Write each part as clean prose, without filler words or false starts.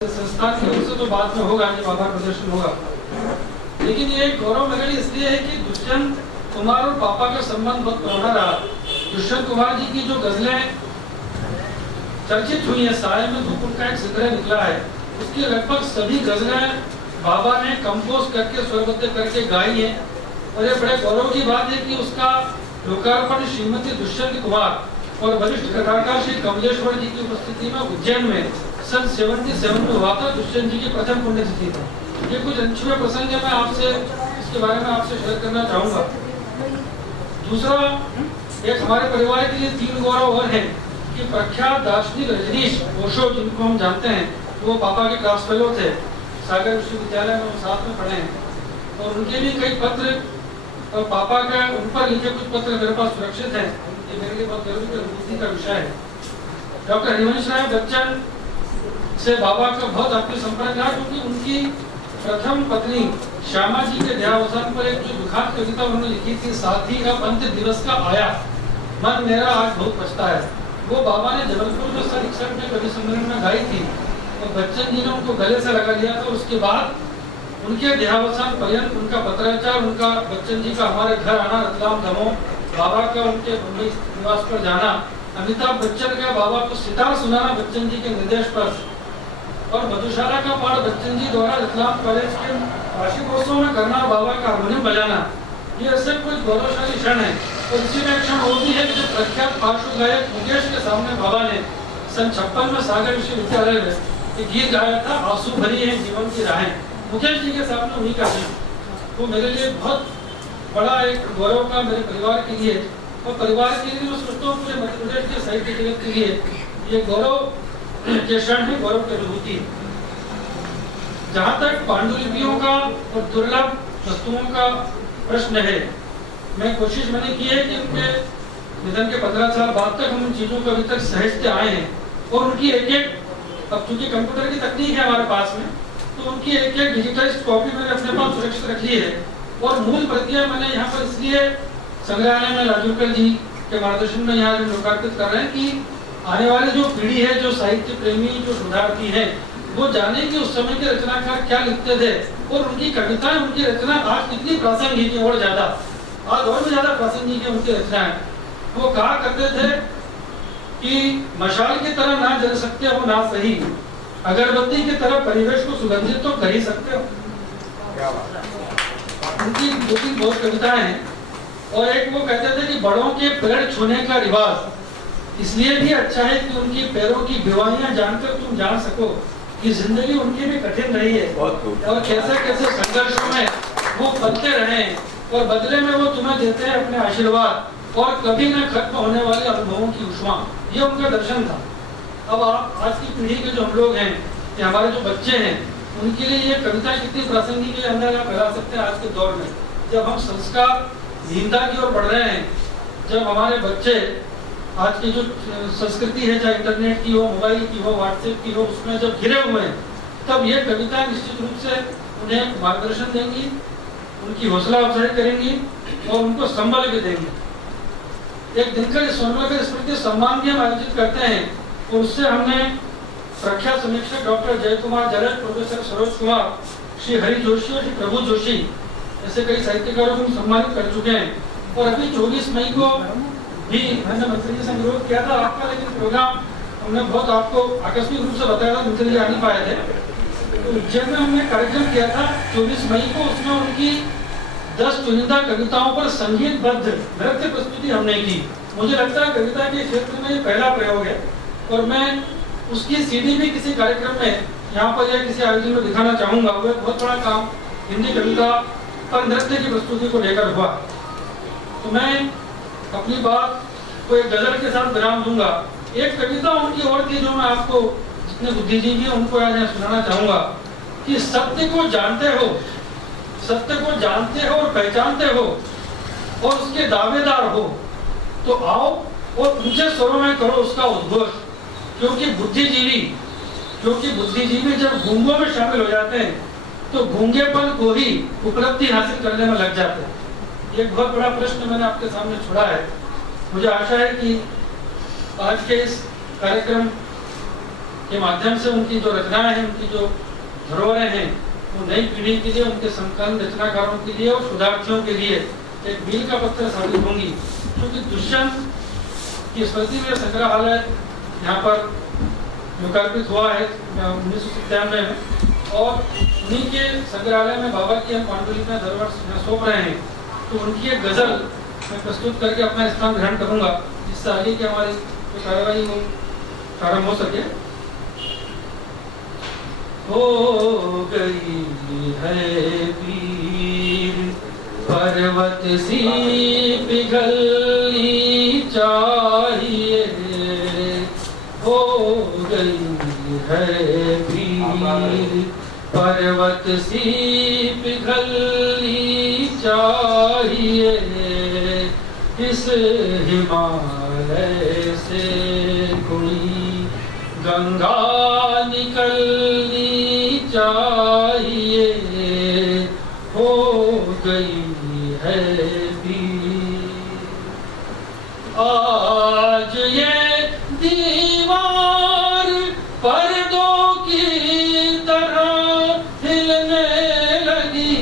संस्थान की ओर से तो बाद में होगा जब आभार प्रदर्शन होगा, लेकिन ये गौरव मेरे लिए इसलिए है कि दुष्यंत कुमार और पापा का संबंध बहुत पुराना रहा। दुष्यंत कुमार जी की जो गजलें चर्चित हुई है, साय में धूप का एक संग्रह निकला है, उसकी लगभग सभी गजलें बाबा ने कंपोज करके स्वरबद्ध करके गाई है। और ये बड़े गौरव की बात है कि उसका लोकार्पण श्रीमती दुष्यंत कुमार और वरिष्ठ कथाकार श्री कमलेश्वर जी की उपस्थिति में उज्जैन में सन 77 में हुआ था। दुष्यंत जी की प्रथम पुण्यतिथि था। ये कुछ अनछुए प्रसंग है, मैं आपसे इसके बारे में आपसे शेयर करना चाहूंगा। दूसरा, एक हमारे परिवार के लिए 3 गौरव और हैं कि प्रख्यात दार्शनिक रजनीश ओशो, जिनको हम जानते हैं, वो पापा के क्लास फेलो थे, सागर विश्वविद्यालय में हम साथ में पढ़े हैं, और उनके भी कई पत्र और पापा का उन पर लिखे कुछ पत्र मेरे पास सुरक्षित हैं। ये मेरे लिए बहुत गर्व की अनुभूति का विषय है। डॉक्टर हरिवंश राय बच्चन से बाबा का बहुत आत्मीय संपर्क रहा, क्योंकि उनकी प्रथम पत्नी श्यामा जी के देहावसान पर एक जो दुखद कविता उन्होंने लिखी थी, साथी अब अंत दिवस का आया, मन मेरा आज बहुत पछता है, वो बाबा ने जबलपुर में सन 61 में कवि सम्मेलन में गाई थी। और बच्चन जी ने उनको गले से लगा लिया था। उसके बाद उनके देहावसान पर्यंत उनका पत्राचार, उनका बच्चन जी का हमारे घर आना, रतलाम दमोह, बाबा का उनके मुंबई निवास पर जाना, अमिताभ बच्चन का बाबा को सितार सुनाना बच्चन जी के निर्देश पर, और मधुशाला का पाठ बच्चन जी द्वारा रतलाम कॉलेज के वार्षिकोत्सव में करना, बाबा का हारमोनियम बजाना, ये ऐसे कुछ गौरवशाली क्षण है। और इसी में क्षण वो भी है कि जब प्रख्यात पार्श्व गायक मुकेश के सामने बाबा ने सन 56 में सागर विश्वविद्यालय में एक गीत गाया था, आंसू भरी है जीवन की राहें, मुकेश जी के सामने उन्हीं का गीत। वो मेरे लिए बहुत बड़ा एक गौरव का, मेरे परिवार के लिए और परिवार के लिए, मैं सोचता हूँ पूरे मध्य प्रदेश के साहित्य जगत के लिए ये गौरव के क्षण है, गौरव की अनुभूति। जहाँ तक पांडुलिपियों का और दुर्लभ वस्तुओं का प्रश्न है, मैं कोशिश मैंने की है कि उनके निधन के 15 साल बाद तक हम उन चीजों को अभी तक सहजते आए हैं, और उनकी एक अब चूंकि कंप्यूटर की तकनीक है हमारे पास में, तो उनकी एक डिजिटाइज्ड कॉपी मैंने अपने पास सुरक्षित रखी है। और मूल प्रतियां मैंने यहाँ पर इसलिए संग्रहालय में लाजूकर जी के मार्गदर्शन में यहाँ लोकार्पित कर रहे हैं कि आने वाली जो पीढ़ी है, जो साहित्य प्रेमी, जो शोधार्थी है, वो जाने कि उस समय के रचनाकार क्या लिखते थे, और उनकी कविताएं, उनकी रचना आज कितनी प्रासंगिक है, और ज्यादा आज और भी ज्यादा प्रासंगिक है उनकी रचनाएं। वो कहा करते थे कि मशाल की तरह ना जल सकते हो ना सही, अगरबत्ती की तरह परिवेश को सुगंधित तो कर ही सकते हो। उनकी बहुत कविताएं हैं। और एक वो कहते थे कि बड़ों के पैर छूने का रिवाज इसलिए भी अच्छा है कि उनकी पैरों की बीमारियां जानकर तुम जान सको कि जिंदगी उनकी भी कठिन रही है, और कैसे कैसे संघर्षों में वो पलते रहे, और बदले में वो तुम्हें देते हैं अपने आशीर्वाद और कभी न खत्म होने वाले अनुभवों की उष्मा। ये उनका दर्शन था। अब आप आज की पीढ़ी के जो हम लोग हैं, या हमारे जो बच्चे हैं, उनके लिए ये कविता कितनी प्रासंगिक है अंदर आप लगा सकते हैं। आज के दौर में जब हम संस्कार हीनता की ओर बढ़ रहे हैं, जब हमारे बच्चे आज की जो संस्कृति है, चाहे इंटरनेट की हो, मोबाइल की हो, व्हाट्सएप की हो, उसमें जब घिरे हुए हैं, तब ये कविता निश्चित रूप से उन्हें मार्गदर्शन देंगी, उनकी हौसला अफजाई करेंगी और उनको संबल भी देंगी। एक दिनकर स्वर्णकर स्मृति सम्मान भी हम आयोजित करते हैं, और उससे हमने प्रख्यात समीक्षक डॉक्टर जय कुमार जलज, प्रोफेसर सरोज कुमार, श्री हरि जोशी और श्री प्रभु जोशी ऐसे कई साहित्यकारों को सम्मानित कर चुके हैं। और अभी 24 मई को भी मैंने मंत्री जी से अनुरोध किया था आपका, लेकिन प्रोग्राम हमने बहुत आपको आकस्मिक रूप से बताया था, मंत्री जी आ नहीं पाए थे। तो उज्जैन में हमने कार्यक्रम किया था 24 मई को, उसमें उनकी 10 चुनिंदा कविताओं पर संगीतबद्ध नृत्य प्रस्तुति हमने की। मुझे लगता है कविता के क्षेत्र में ये पहला प्रयोग है, और मैं उसकी सीडी भी किसी कार्यक्रम में यहाँ पर या किसी आयोजन में दिखाना चाहूंगा। वो एक बहुत बड़ा काम हिंदी कविता पर नृत्य की प्रस्तुति को लेकर हुआ। तो मैं अपनी बात को एक गजल के साथ विराम दूंगा। एक कविता उनकी और थी जो मैं आपको, जितने बुद्धिजीवी हैं उनको यहाँ सुनाना चाहूंगा, कि सत्य को जानते हो, सत्य को जानते हो और पहचानते हो और उसके दावेदार हो, तो आओ और ऊंचे स्वरों में करो उसका उद्घोष, क्योंकि बुद्धिजीवी जब गूंगों में शामिल हो जाते हैं तो गूंगेपन को ही उपलब्धि हासिल करने में लग जाते हैं। एक बहुत बड़ा प्रश्न मैंने आपके सामने छोड़ा है। मुझे आशा है कि आज के इस कार्यक्रम के माध्यम से उनकी जो रचनाएं हैं, उनकी जो धरोहरें हैं, वो नई पीढ़ी के लिए, उनके समकालीन रचनाकारों के लिए और शोधार्थियों के लिए एक मील का पत्थर साबित होंगी। क्योंकि दुष्यंत की स्मृति में संग्रहालय यहाँ पर लोकार्पित हुआ है 1997 में, और उन्हीं के संग्रहालय में बाबा की हम पांडुलिपियां धरोहर सौंप रहे हैं। तो उनकी एक गजल मैं प्रस्तुत करके अपना स्थान ग्रहण करूंगा, जिससे आगे की हमारी जो कार्यवाही वो प्रारंभ हो सके। हो गई है पीर पर्वत सी पिघलनी चाहिए, हो गई है पीर पर्वत सी पिघलनी चाहिए, इस हिमालय से कोई गंगा निकलनी चाहिए, हो गई है पीर। आज ये दीवार पर्दों की तरह हिलने लगी,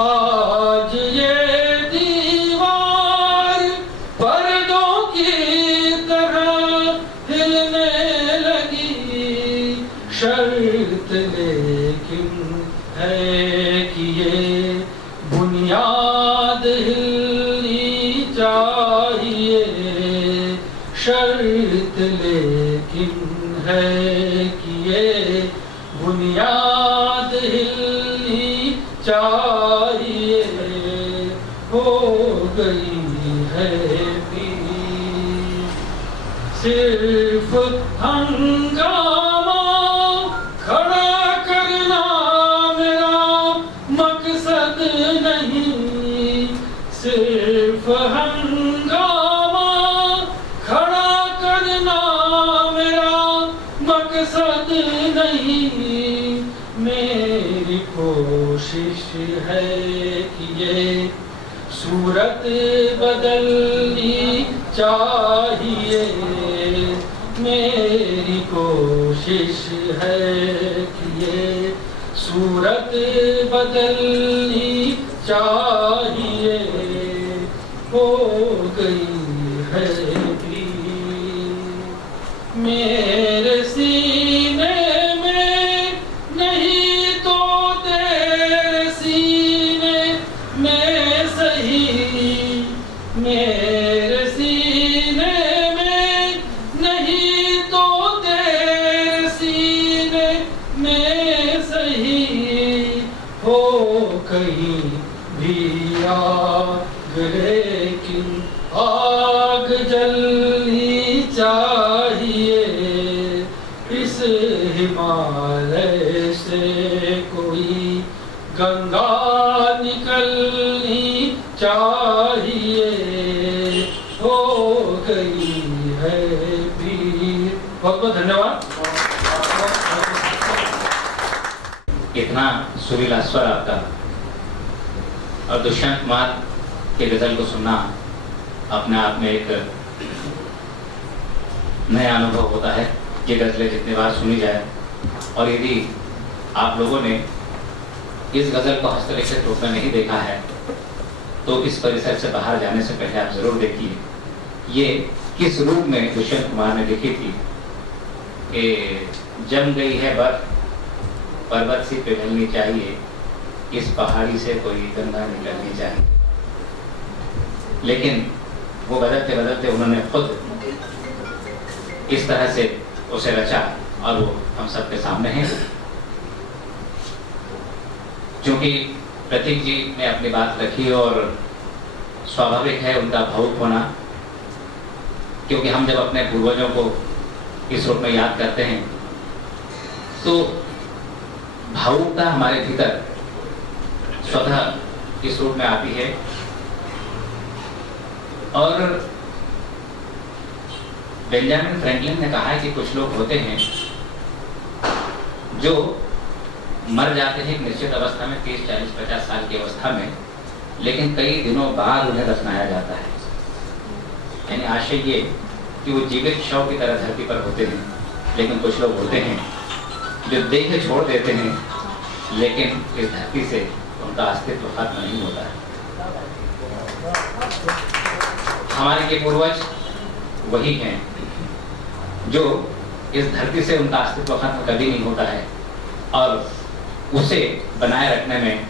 आज ये दीवार पर्दों की तरह हिलने लगी, शर्त लेकिन है कि ये बुनियाद हिलनी चाहिए, शर्त लेकिन है कि ये बुनियाद हिलनी चाहिए, हो गई है पीर। सिर्फ हंगामा खड़ा करना मेरा मकसद नहीं, सिर्फ हंगामा खड़ा करना मेरा मकसद नहीं, मेरी कोशिश है कि ये सूरत बदलनी चाहिए, मेरी कोशिश है कि ये सूरत बदलनी चाहिए, हो गई है पीर। मेरे सीने में नहीं तो तेरे सीने में सही, मेरे सीने में नहीं तो तेरे सीने में सही, हो कहीं भी आग लेकिन आग जलनी चाहिए, इस हिमालय से कोई गंगा निकलनी चाहिए, हो गई है पीर। बहुत बहुत धन्यवाद। इतना सुरीला स्वर आपका और दुष्यंत कुमार के गजल को सुनना अपने आप में एक नया अनुभव होता है। ये गजलें जितनी बार सुनी जाए, और यदि आप लोगों ने इस गजल को हस्तलिखित रूप में नहीं देखा है तो इस परिसर से बाहर जाने से पहले आप जरूर देखिए ये किस रूप में दुष्यंत कुमार ने लिखी थी कि जम गई है बर्फ पर्वत सी पिघलनी चाहिए, इस पहाड़ी से कोई गंगा निकलनी चाहिए। लेकिन वो बदलते बदलते उन्होंने खुद इस तरह से उसे रचा और वो हम सबके सामने है। क्योंकि प्रतीक जी ने अपनी बात रखी और स्वाभाविक है उनका भावुक होना, क्योंकि हम जब अपने पूर्वजों को इस रूप में याद करते हैं तो भावुकता हमारे भीतर स्वतः इस रूप में आती है। और बेंजामिन फ्रैंकलिन ने कहा है कि कुछ लोग होते हैं जो मर जाते हैं एक निश्चित अवस्था में, 30, 40, 50 साल की अवस्था में, लेकिन कई दिनों बाद उन्हें दफनाया जाता है। यानी आशय ये कि वो जीवित शव की तरह धरती पर होते हैं लेकिन कुछ लोग होते हैं जो देह छोड़ देते हैं, लेकिन इस धरती से उनका अस्तित्व खत्म नहीं होता है। हमारे के पूर्वज वही हैं जो इस धरती से उनका अस्तित्व खत्म कभी नहीं होता है, और उसे बनाए रखने में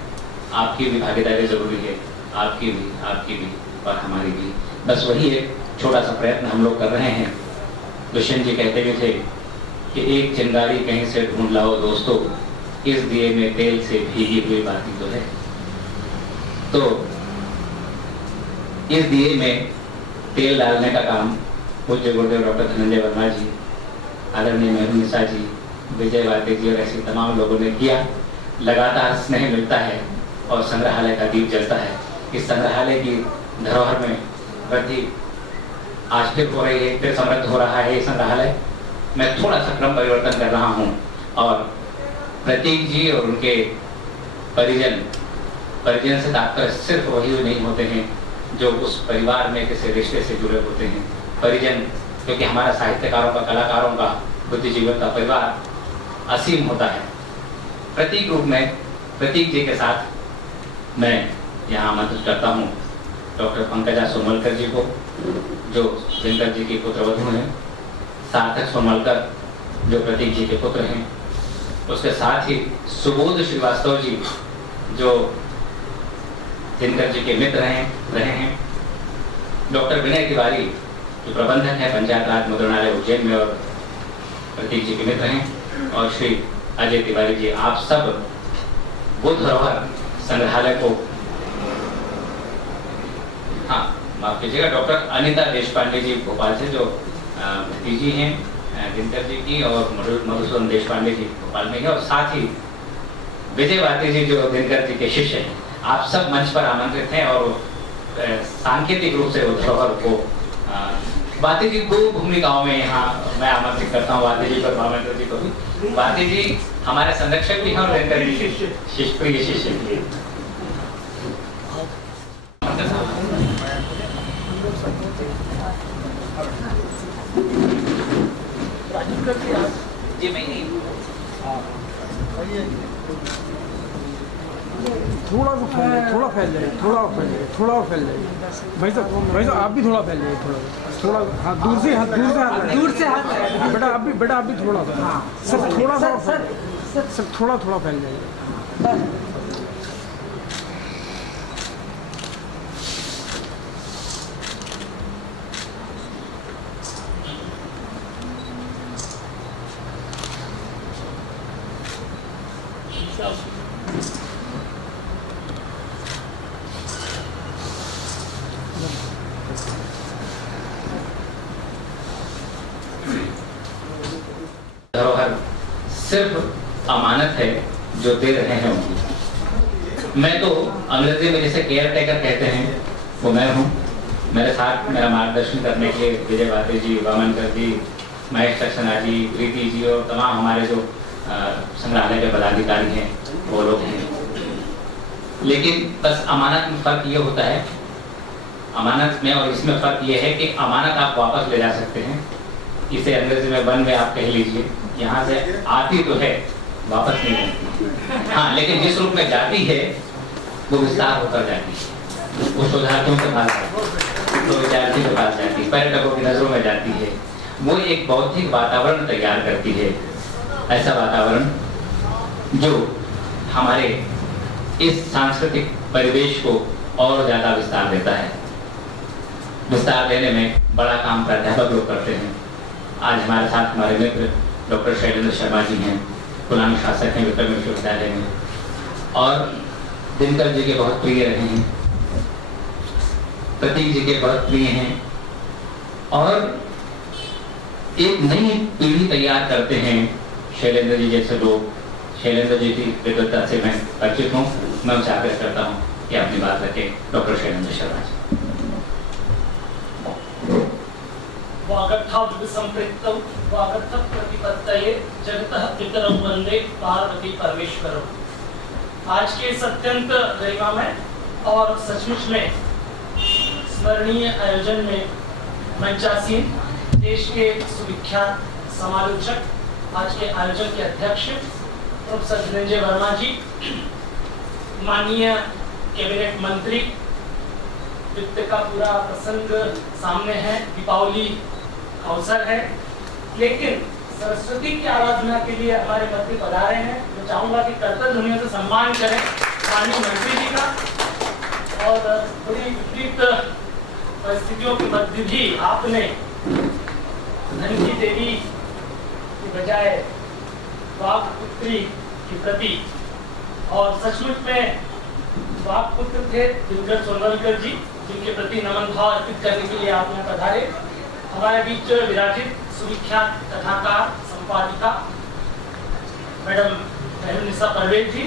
आपकी भी भागीदारी जरूरी है, आपकी भी और हमारी भी। बस वही एक छोटा सा प्रयत्न हम लोग कर रहे हैं। दुष्यंत जी कहते हुए थे कि एक चिंगारी कहीं से ढूंढ लाओ दोस्तों, इस दिए में तेल से भीगी हुई बाती तो है। तो इस दिए में तेल डालने का काम पूज्य गुरुदेव डॉक्टर धनंजय वर्मा जी, आदरणीय मेहरुनिसा जी, विजय वाते जी और ऐसे तमाम लोगों ने किया। लगातार स्नेह मिलता है और संग्रहालय का दीप जलता है। इस संग्रहालय की धरोहर में वृद्धि आज फिर हो रही है, फिर समृद्ध हो रहा है ये संग्रहालय। मैं थोड़ा सा क्रम परिवर्तन कर रहा हूँ, और प्रतीक जी और उनके परिजन से तात्पर्य सिर्फ वही नहीं होते हैं जो उस परिवार में किसी रिश्ते से जुड़े होते हैं। परिजन क्योंकि हमारा साहित्यकारों का, कलाकारों का, बुद्धिजीवियों का परिवार असीम होता है। प्रतीक रूप में प्रतीक जी के साथ मैं यहाँ आमंत्रित करता हूँ डॉक्टर पंकजा सोमलकर जी को, जो दिनकर जी की पुत्रवधू हैं, सार्थक सोमलकर जो प्रतीक जी के पुत्र हैं, उसके साथ ही सुबोध श्रीवास्तव जी जो दिनकर जी के मित्र रहे हैं, डॉक्टर विनय तिवारी जो प्रबंधक है पंचायत राज मुद्रणालय उज्जैन में और प्रतीक जी के मित्र हैं, और श्री अजय तिवारी जी, आप सब बुद्ध धरोहर संग्रहालय को, हाँ माफ कीजिएगा, डॉक्टर अनिता देशपांडे जी भोपाल से जो भतीजी हैं दिनकर जी की, और मधुसूदन देशपांडे जी भोपाल में है, और साथ ही विजय वाते जी जो दिनकर जी के शिष्य हैं। आप सब मंच पर आमंत्रित हैं, और सांकेतिक रूप से धरोहर को वाते जी दो भूमिकाओं में यहाँ मैं आमंत्रित करता हूँ, वाते जी पर भावेंद्र जी को भी। वाते जी हमारे संरक्षक भी हैं और दिनकर जी के प्रिय शिष्य भी। जी मैं नहीं, थोड़ा सा फैल जाए, थोड़ा फैल जाए। भाई साहब आप भी थोड़ा फैल जाइए, थोड़ा हाँ, दूर से हाथ बेटा आप भी थोड़ा सा, सर थोड़ा सा सर थोड़ा फैल जाइए। धरोहर सिर्फ अमानत है जो दे रहे हैं उनको। मैं तो अंग्रेजी में जैसे केयर टेकर कहते हैं वो मैं हूँ। मेरे साथ मेरा मार्गदर्शन करने के लिए विजय वाते जी, वामनकर जी, महेश सक्सेना जी, प्रीति जी और तमाम हमारे जो संग्रहालय के पदाधिकारी हैं वो लोग हैं। लेकिन बस अमानत में फर्क ये होता है, अमानत में और इसमें फर्क ये है कि अमानत आप वापस ले जा सकते हैं। इसे अंग्रेजी में वन में आप कह लीजिए, यहाँ से आती तो है वापस नहीं जाती। हाँ, लेकिन जिस रूप में जाती है वो विस्तार होकर जाती है, वो शोधार्थियों के पास जाती है, वो विद्यार्थियों के पास जाती है, पर्यटकों की नजरों में जाती है। वो एक बौद्धिक वातावरण तैयार करती है, ऐसा वातावरण जो हमारे इस सांस्कृतिक परिवेश को और ज्यादा विस्तार देता है। विस्तार देने में बड़ा काम प्राध्यापक लोग करते हैं। आज हमारे साथ हमारे मित्र डॉक्टर शैलेंद्र शर्मा जी हैं, पुराने शासक हैं विक्रम विश्वविद्यालय में, और दिनकर जी के बहुत प्रिय रहे हैं, प्रतीक जी के बहुत प्रिय हैं, और एक नई पीढ़ी तैयार करते हैं शैलेंद्र जी जैसे लोग। शैलेंद्र जी की विद्वता से मैं परिचित हूँ, मैं उनसे आग्रह करता हूँ कि अपनी बात रखें। डॉक्टर शैलेंद्र शर्मा जी। वागर्थाविसंपृक्तौ वागर्थ प्रतिपत्तये जगतः पितरौ वंदे पार्वती परमेश्वरौ। आज के इस अत्यंत गरिमामय और सचमुच में स्मरणीय आयोजन में मंचासीन देश के सुविख्यात समालोचक, आज के आयोजन के अध्यक्ष प्रोफेसर धनंजय वर्मा जी, माननीय कैबिनेट मंत्री, वित्त का पूरा प्रसंग सामने है, दीपावली अवसर है, लेकिन सरस्वती की आराधना के लिए हमारे मंत्री पधारे हैं। मैं चाहूंगा कि कर्तव्य ध्वनियों से सम्मान करें माननीय मंत्री जी का। और बड़ी विपरीत परिस्थितियों के मध्य भी आपने धन की देवी की बजाय वाक्पुत्री के प्रति, और सचमुच में वाक्पुत्र थे दिनकर सोनवलकर जी, जिनके प्रति नमन भाव अर्पित करने के लिए आपने पधारे। हमारे बीच विराजित सुविख्यात कथाकार, संपादिका मैडम निशा परवेज जी,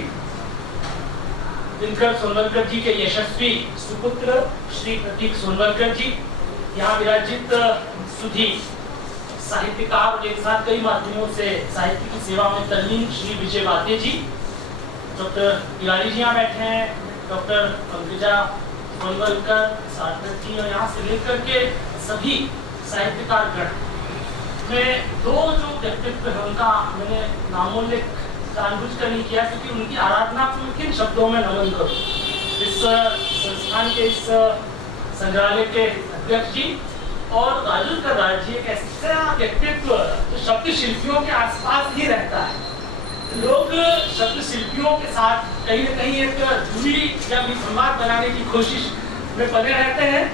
दिनकर सोनवलकर जी के यशस्वी सुपुत्र श्री प्रतीक सोनवलकर जी, यहाँ विराजित सुधी साहित्यकार और एक साथ कई माध्यमों से साहित्य की सेवा में तल्लीन श्री विजय वाद्य जी, डॉक्टर तिवारी जी यहाँ बैठे हैं, डॉक्टर पंकजा सोनवलकर, सार्थक जी, और यहाँ से लेकर के सभी साहित्यकार गण में दो जो व्यक्तित्व है उनका मैंने नामोल्लेख जानबूझकर नहीं किया, क्योंकि उनकी आराधना को मैं किन शब्दों में नमन करूं। इस संस्थान के इस संग्रहालय के अध्यक्ष जी और राजू करार जी एक ऐसा व्यक्तित्व जो शब्द शिल्पियों के आसपास ही रहता है। लोग शब्द शिल्पियों के साथ कहीं न कहीं एक दूरी या संवाद बनाने की कोशिश में बने रहते हैं,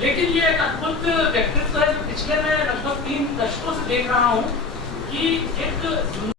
लेकिन ये एक अद्भुत व्यक्तित्व है जो पिछले मैं लगभग 3 दशकों से देख रहा हूँ कि एक